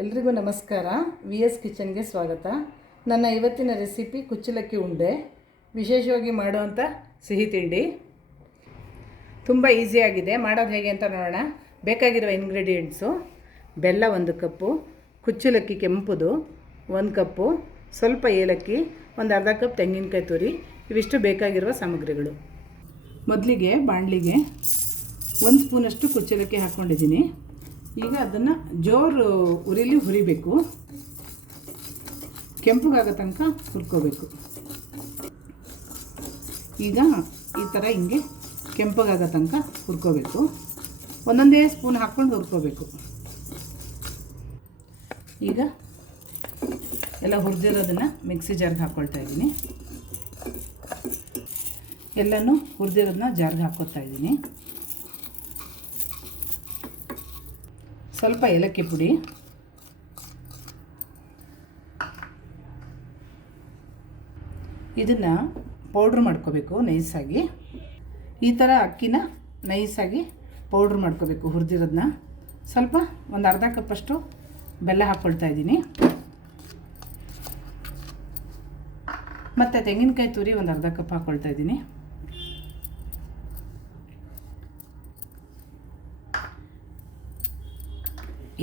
ಎಲ್ರಿಗೂ ನಮಸ್ಕಾರ. VS ಕಿಚನ್ಗೆ ಸ್ವಾಗತ. ನನ್ನ ಇವತ್ತಿನ ರೆಸಿಪಿ ಕುಚ್ಚಲಕ್ಕಿ ಉಂಡೆ, ವಿಶೇಷವಾಗಿ ಮಾಡುವಂಥ ಸಿಹಿ ತಿಂಡಿ. ತುಂಬ ಈಸಿಯಾಗಿದೆ, ಮಾಡೋದು ಹೇಗೆ ಅಂತ ನೋಡೋಣ. ಬೇಕಾಗಿರುವ ಇಂಗ್ರೀಡಿಯೆಂಟ್ಸು: ಬೆಲ್ಲ 1 ಕಪ್ಪು, ಕುಚ್ಚಲಕ್ಕಿ ಕೆಂಪುದು 1 ಕಪ್ಪು, ಸ್ವಲ್ಪ ಏಲಕ್ಕಿ, ಒಂದು ಅರ್ಧ ಕಪ್ ತೆಂಗಿನಕಾಯಿ ತುರಿ. ಇವಿಷ್ಟು ಬೇಕಾಗಿರುವ ಸಾಮಗ್ರಿಗಳು. ಮೊದಲಿಗೆ ಬಾಣಲಿಗೆ 1 ಸ್ಪೂನಷ್ಟು ಕುಚ್ಚಲಕ್ಕಿ ಹಾಕ್ಕೊಂಡಿದ್ದೀನಿ. ಈಗ ಅದನ್ನು ಜೋರು ಉರಿಲಿ ಹುರಿಬೇಕು, ಕೆಂಪಗಾಗೋ ತನಕ ಹುರ್ಕೋಬೇಕು. ಈಗ ಈ ಥರ ಹಿಂಗೆ ಕೆಂಪಗಾಗೋ ತನಕ ಹುರ್ಕೋಬೇಕು. ಒಂದೊಂದೇ ಸ್ಪೂನ್ ಹಾಕ್ಕೊಂಡು ಹುರ್ಕೋಬೇಕು. ಈಗ ಎಲ್ಲ ಹುರಿದಿರೋದನ್ನು ಮಿಕ್ಸಿ ಜಾರ್ಗೆ ಹಾಕ್ಕೊಳ್ತಾ ಇದ್ದೀನಿ. ಎಲ್ಲನೂ ಹುರಿದಿರೋದನ್ನ ಜಾರ್ಗೆ ಹಾಕ್ಕೊಳ್ತಾ ಇದ್ದೀನಿ. ಸ್ವಲ್ಪ ಏಲಕ್ಕಿ ಪುಡಿ, ಇದನ್ನು ಪೌಡ್ರ್ ಮಾಡ್ಕೋಬೇಕು ನೈಸಾಗಿ. ಈ ಥರ ಅಕ್ಕಿನ ನೈಸಾಗಿ ಪೌಡ್ರ್ ಮಾಡ್ಕೋಬೇಕು ಹುರಿದಿರೋದನ್ನ. ಸ್ವಲ್ಪ ಒಂದು ಅರ್ಧ ಕಪ್ಪಷ್ಟು ಬೆಲ್ಲ ಹಾಕ್ಕೊಳ್ತಾ ಇದ್ದೀನಿ. ಮತ್ತು ತೆಂಗಿನಕಾಯಿ ತುರಿ ಒಂದು ಅರ್ಧ ಕಪ್ ಹಾಕ್ಕೊಳ್ತಾ ಇದ್ದೀನಿ.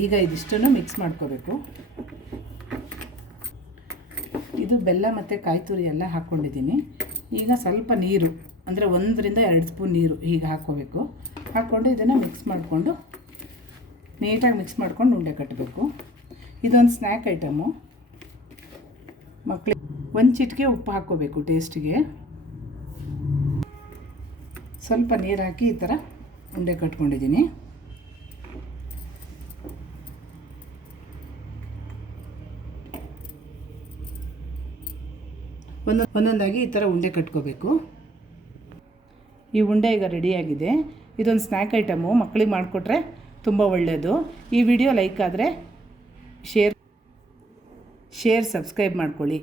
ಈಗ ಇದಿಷ್ಟನ್ನು ಮಿಕ್ಸ್ ಮಾಡ್ಕೋಬೇಕು. ಇದು ಬೆಲ್ಲ ಮತ್ತು ಕಾಯಿ ತುರಿ ಎಲ್ಲ ಹಾಕ್ಕೊಂಡಿದ್ದೀನಿ. ಈಗ ಸ್ವಲ್ಪ ನೀರು, ಅಂದರೆ 1 ರಿಂದ 2 ಸ್ಪೂನ್ ನೀರು ಹೀಗೆ ಹಾಕ್ಕೋಬೇಕು. ಹಾಕ್ಕೊಂಡು ಇದನ್ನು ಮಿಕ್ಸ್ ಮಾಡಿಕೊಂಡು ನೀಟಾಗಿ ಮಿಕ್ಸ್ ಮಾಡ್ಕೊಂಡು ಉಂಡೆ ಕಟ್ಟಬೇಕು. ಇದೊಂದು ಸ್ನ್ಯಾಕ್ ಐಟಮು. ಮಕ್ಕಳಿಗೆ 1 ಚಿಟಿಕೆ ಉಪ್ಪು ಹಾಕ್ಕೋಬೇಕು ಟೇಸ್ಟಿಗೆ. ಸ್ವಲ್ಪ ನೀರು ಹಾಕಿ ಈ ಥರ ಉಂಡೆ ಕಟ್ಕೊಂಡಿದ್ದೀನಿ. ಒಂದೊಂದಾಗಿ ಈ ಥರ ಉಂಡೆ ಕಟ್ಕೋಬೇಕು. ಈ ಉಂಡೆ ಈಗ ರೆಡಿಯಾಗಿದೆ. ಇದೊಂದು ಸ್ನ್ಯಾಕ್ ಐಟಮು, ಮಕ್ಕಳಿಗೆ ಮಾಡಿಕೊಟ್ರೆ ತುಂಬ ಒಳ್ಳೆಯದು. ಈ ವಿಡಿಯೋ ಲೈಕ್ ಆದರೆ ಶೇರ್ ಸಬ್ಸ್ಕ್ರೈಬ್ ಮಾಡ್ಕೊಳ್ಳಿ.